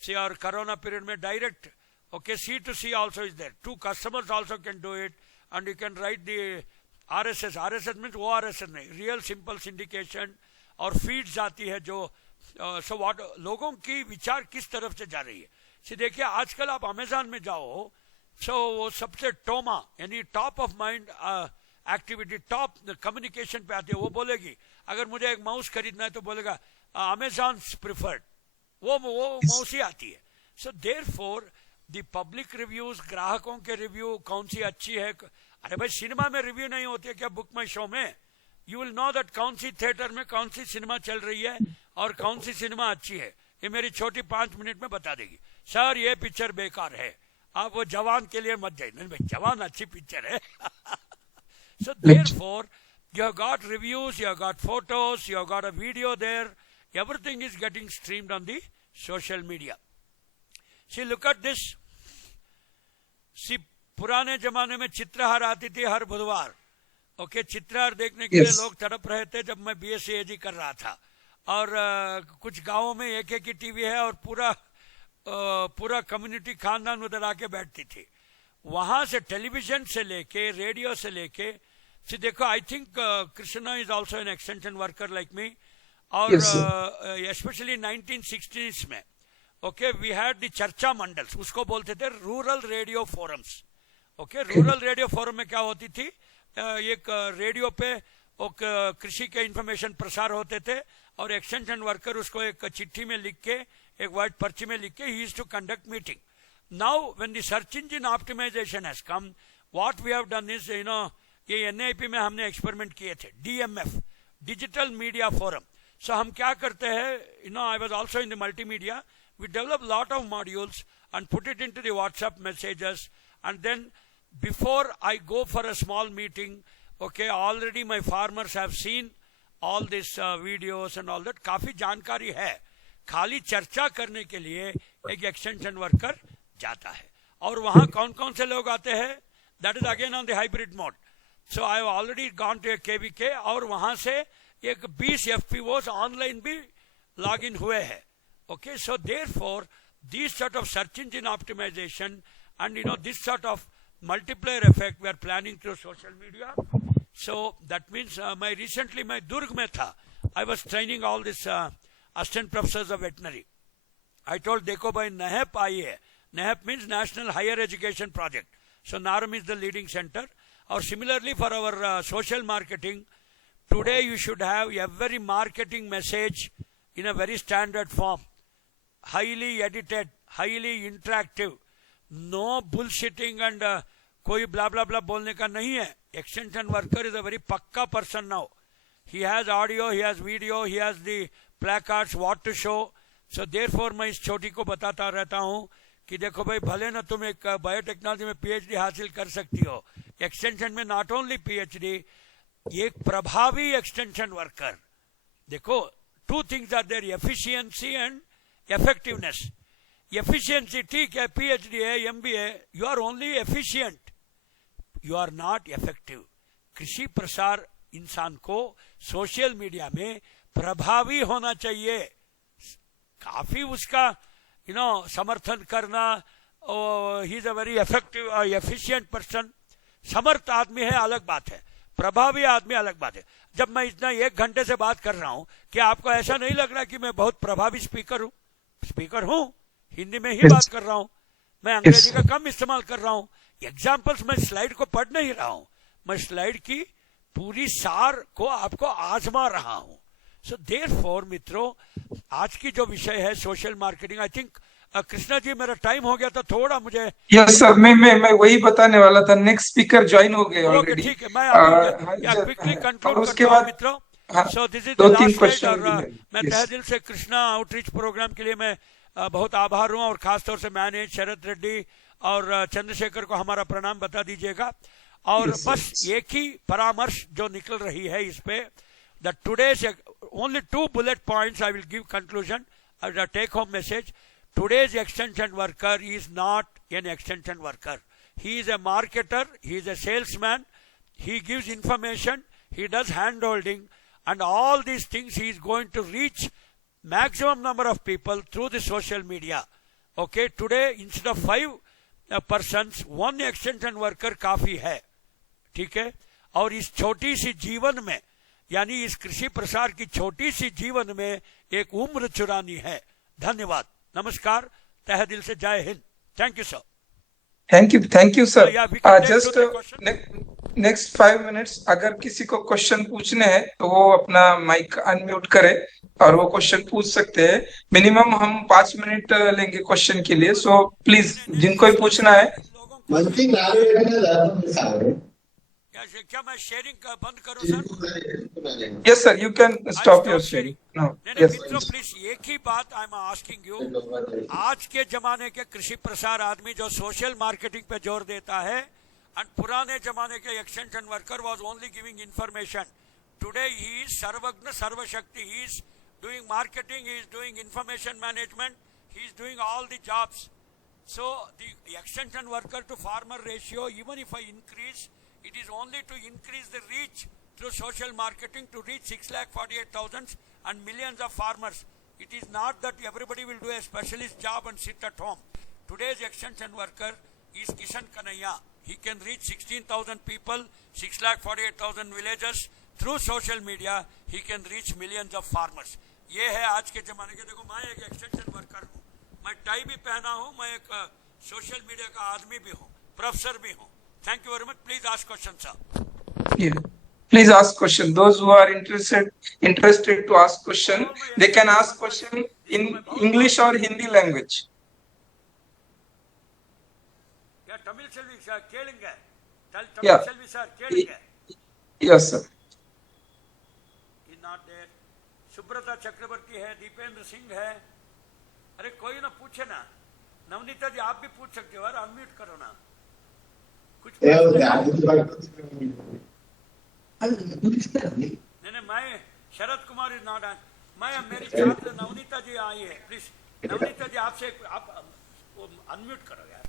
सी और कोरोना पीरियड में direct C2C also is there. Two customers also can do it, and you can write the RSS. RSS means ORSS नहीं, real simple syndication. और फीड्स आती है जो सो व्हाट लोगों की विचार किस तरफ से जा रही है. सी देखिए आजकल आप अमेजॉन में जाओ, सो वो सबसे टोमा यानी top of mind activity, top communication पे आती है. वो बोलेगी अगर मुझे एक माउस खरीदना है तो बोलेगा अमेजॉन प्रिफर्ड, वो माउस ही आती है. So therefore the public reviews, ग्राहकों के रिव्यू कौन सी अच्छी है. अरे भाई सिनेमा में रिव्यू नहीं होती है क्या बुक माई शो में? यू विल नो दैट कौन सी थिएटर में कौन सी सिनेमा चल रही है और कौन सी सिनेमा अच्छी है. ये मेरी छोटी 5 मिनट में बता देगी. सर ये पिक्चर बेकार है, आप वो जवान के लिए मत जाइए. नहीं भाई जवान अच्छी पिक्चर है. So therefore you have got reviews, you have got photos, you have got a video there. Everything is getting streamed on the social media. See, look at this. See, पुराने जमाने में चित्रहार आती थी हर बुधवार. ओके, चित्रहार देखने के लिए लोग तड़प रहे थे जब मैं BSc AG कर रहा था. और कुछ गांवों में एक ही टीवी है और पूरा कम्युनिटी खानदान उधर आके बैठती थी. वहां से टेलीविजन से लेके रेडियो से लेके See, देखो, I think Krishna is also an extension worker like me. और especially 1960s में, okay, we had the चर्चा मंडल्स, उसको बोलते थे rural radio forums. Okay, rural radio forum में क्या होती थी, एक रेडियो पे कृषि के इंफॉर्मेशन प्रसार होते थे और एक्सटेंशन वर्कर उसको एक चिट्ठी में लिख के, एक व्हाइट पर्ची में लिख के, he used to conduct meeting. Now when the search engine optimization has come, what we have done is, ये NIP में हमने एक्सपेरिमेंट किए थे, DMF, digital media forum. So हम क्या करते हैं, I was also in the multimedia, we develop lot of modules and put it into the WhatsApp messages. And then before I go for a small meeting, okay, already my farmers have seen all this videos and all that. काफी जानकारी है. खाली चर्चा करने के लिए एक extension worker जाता है. और वहां कौन कौन से लोग आते हैं, that is again on the hybrid mode. So I have already gone to KVK और वहां से एक 20 FPOs ऑनलाइन भी लॉग इन हुए हैं. Okay, so therefore this sort of search engine optimisation and this sort of multiplier effect we are planning through social media. So that means recently my Durg mein tha. I was training all these assistant professors of veterinary. I told देखो भाई NAHEP आई है. NAHEP means National Higher Education Project. So NARM is the leading center. Or similarly for our social marketing, today you should have every marketing message in a very standard form, highly edited, highly interactive, no bullshitting and कोई blah blah blah बोलने का नहीं है. Extension worker is a very pakka person now. He has audio, he has video, he has the placards, what to show. So therefore मैं इस छोटी को बताता रहता हूँ कि देखो भाई भले ना तुम एक बायोटेक्नोलॉजी में PhD हासिल कर सकती हो, एक्सटेंशन में नॉट ओनली PhD, एक प्रभावी एक्सटेंशन वर्कर. देखो two things are there, efficiency and effectiveness. Efficiency ठीक है, PhD है, MBA, you are only efficient, you are not effective. कृषि प्रसार इंसान को सोशल मीडिया में प्रभावी होना चाहिए. काफी उसका समर्थन करना, he is a very effective efficient person, समर्थ आदमी है अलग बात है, प्रभावी आदमी अलग बात है. जब मैं इतना 1 घंटे से बात कर रहा हूं, क्या आपको ऐसा नहीं लग रहा कि मैं बहुत प्रभावी स्पीकर हूं? स्पीकर हूं, हिंदी में ही बात कर रहा हूं, मैं अंग्रेजी का कम इस्तेमाल कर रहा हूं. एग्जाम्पल्स मैं स्लाइड को पढ़ नहीं रहा हूं, मैं स्लाइड की पूरी सार को आपको आजमा रहा हूं. सो देयरफॉर मित्रों, आज की जो विषय है social marketing, I think Krishna ji मेरा टाइम हो गया था थोड़ा, मुझे यस सर, मैं वही बताने वाला था. नेक्स्ट स्पीकर ज्वाइन हो गए ऑलरेडी. ठीक है, मैं क्विकली कंक्लूड करता हूं मित्रों. So this is the last slide. और मैं तहे दिल से कृष्णा आउटरीच प्रोग्राम के लिए मैं बहुत आभार हूं, और खासतौर से मैंने शरद रेड्डी और चंद्रशेखर को हमारा प्रणाम बता दीजिएगा. और बस एक ही परामर्श जो निकल रही है इस पे, that today's only 2 bullet points I will give conclusion as a take home message. Today's extension worker is not an extension worker. He is a marketer, he is a salesman, he gives information, he does hand holding, and all these things he is going to reach maximum number of people through the social media. Okay, today instead of 5 persons, 1 extension worker काफी है. ठीक है, और इस छोटी सी जीवन में, यानी इस कृषि प्रसार की छोटी सी जीवन में एक उम्र चुरानी है. धन्यवाद, नमस्कार, तहे दिल से जय Hind. Thank you sir. Thank you sir. Just next 5 minutes, अगर किसी को क्वेश्चन पूछने हैं तो वो अपना माइक अनम्यूट करे और वो क्वेश्चन पूछ सकते हैं. मिनिमम हम 5 मिनट लेंगे क्वेश्चन के लिए. सो प्लीज जिनको भी पूछना है. क्या मैं शेयरिंग बंद करूं sir? Yes sir, you can stop your sharing. मित्रों प्लीज एक ही बात आई एम आस्किंग यू. आज के जमाने के कृषि प्रसार आदमी जो सोशल मार्केटिंग पे जोर देता है, एंड पुराने जमाने के extension worker was only giving information. Today he is सर्वज्ञ सर्वशक्ति. He is doing marketing, he is doing information management, he is doing all the jobs. So the extension worker to farmer ratio, even if I increase, it is only to increase the reach through social marketing to reach 6,48,000 and millions of farmers. It is not that everybody will do a specialist job and sit at home. Today's extension worker is Kishan Kanaya. He can reach 16,000 people, 6,48,000 villagers. Through social media, he can reach millions of farmers. ये है आज के जमाने के. देखो, मैं एक extension worker हूँ, मैं टाई भी पहना हूँ, मैं एक सोशल मीडिया का आदमी भी हूँ, प्रोफेसर भी हूँ. Thank you very much. Please ask questions, sir. Yeah. Please ask question. Those who are interested to ask question, they can ask question in English or Hindi language. Yeah, Tamil Selvi sir, केलेंगे. Yeah. Tamil Selvi sir, केलेंगे. Yes sir. He not there. Subrata चक्रवर्ती है, दीपेंद्र सिंह है. अरे कोई ना पूछे ना. नवनीता जी आप भी पूछ सकते हो, अनम्यूट करो ना. नहीं, मैं शरद कुमार इज नॉट. मैं मेरी छात्र नवनीता जी आई है. प्लीज नवनीता जी आपसे आप अनम्यूट करो यार,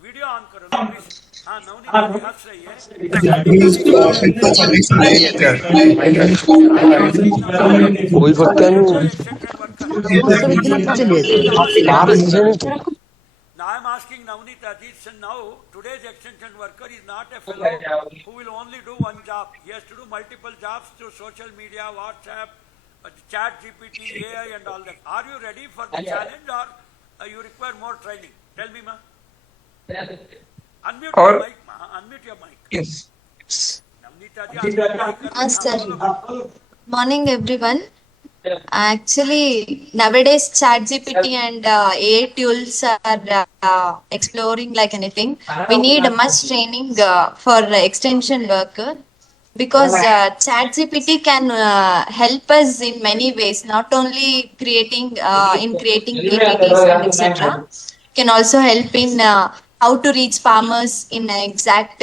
वीडियो ऑन करो ना प्लीज. हाँ, नवनीता जी हंस रही है. asking Navneeta ji, so now today's extension worker is not a fellow who will only do one job. He has to do multiple jobs through social media, WhatsApp, chat GPT, AI and all that. Are you ready for the challenge or you require more training? Tell me, ma. Unmute your mic, ma. Unmute your mic. Yes. Navneeta ji, Sir. Morning, everyone. Actually, nowadays ChatGPT and AI tools are exploring like anything. We need much training for extension worker because ChatGPT can help us in many ways. Not only creating PPTs and etc. Can also help in how to reach farmers in an exact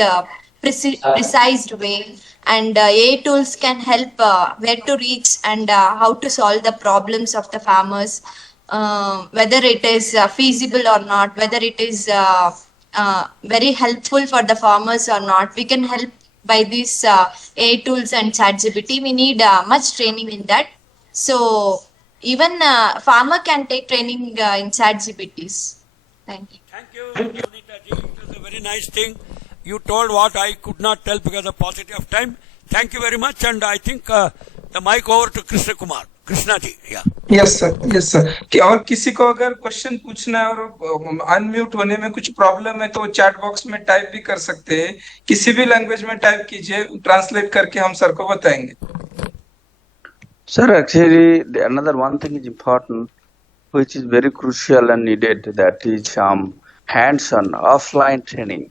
precise way, and AI tools can help where to reach and how to solve the problems of the farmers, whether it is feasible or not, whether it is very helpful for the farmers or not. We can help by these AI tools and ChatGPT. We need much training in that. So even farmer can take training in ChatGPTs. Thank you. Thank you, Navneeta ji. It was a very nice thing. You told what I could not tell because of paucity of time. Thank you very much, and I think the mic over to Krishna Kumar. Krishna ji, yeah. Yes sir कि और किसी को अगर question पूछना है और unmute होने में कुछ प्रॉब्लम है तो चैट बॉक्स में टाइप भी कर सकते हैं, किसी भी लैंग्वेज में टाइप कीजिए, ट्रांसलेट करके हम सर को बताएंगे. Sir, actually, another one thing is important, which is very crucial and needed, that is hands-on, offline training.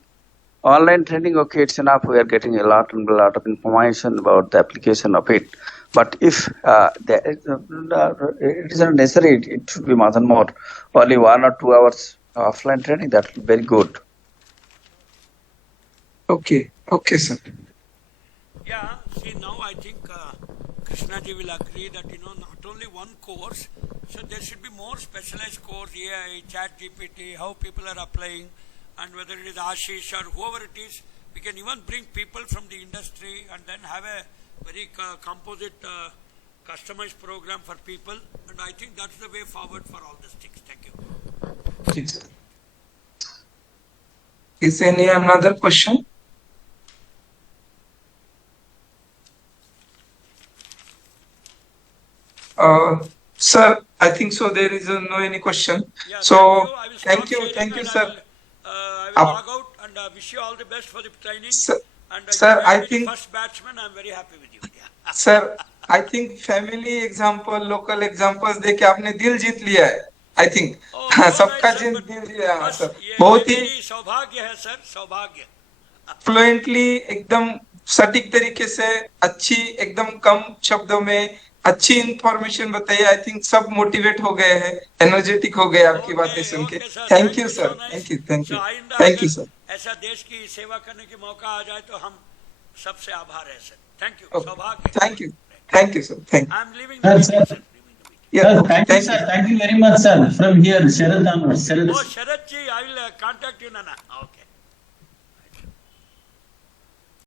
Online training, okay, it's enough. We are getting a lot of information about the application of it. But if it is not necessary, it should be more than more. Only 1 or 2 hours offline training, that will be very good. Okay, sir. Yeah, see now I think Krishna ji will agree that not only one course, so there should be more specialized course, AI, chat GPT, how people are applying, and whether it is Ashish or whoever it is, we can even bring people from the industry and then have a very composite customized program for people, and I think that's the way forward for all these things. Thank you. Is any another question? Sir, I think so. There is no any question. Yeah, so thank you, sir. I will log out and wish you all the best for the training. Sir, I think first batsman, I am very happy with you. Yeah. Sir, I think family example, local examples देके आपने दिल जीत लिया है. I think सबका दिल लिया है sir. बहुत ही सौभाग्य है सर, सौभाग्य. फ्लुएंटली एकदम सटीक तरीके से अच्छी एकदम कम शब्दों में अच्छी इंफॉर्मेशन बताइए. आई थिंक सब मोटिवेट हो गए हैं, एनर्जेटिक हो गए आपकी बातें सुन के. Thank you sir, thank you sir. ऐसा देश की सेवा करने के मौका आ जाए तो हम सबसे आभार है सर. थैंक यू, सौभाग्य. Thank you sir. Thank I am living sir. Yeah, thank you very much, sir. From here, Sharad Ahmed. Oh, Sharad ji, I will contact you, Nana. Okay.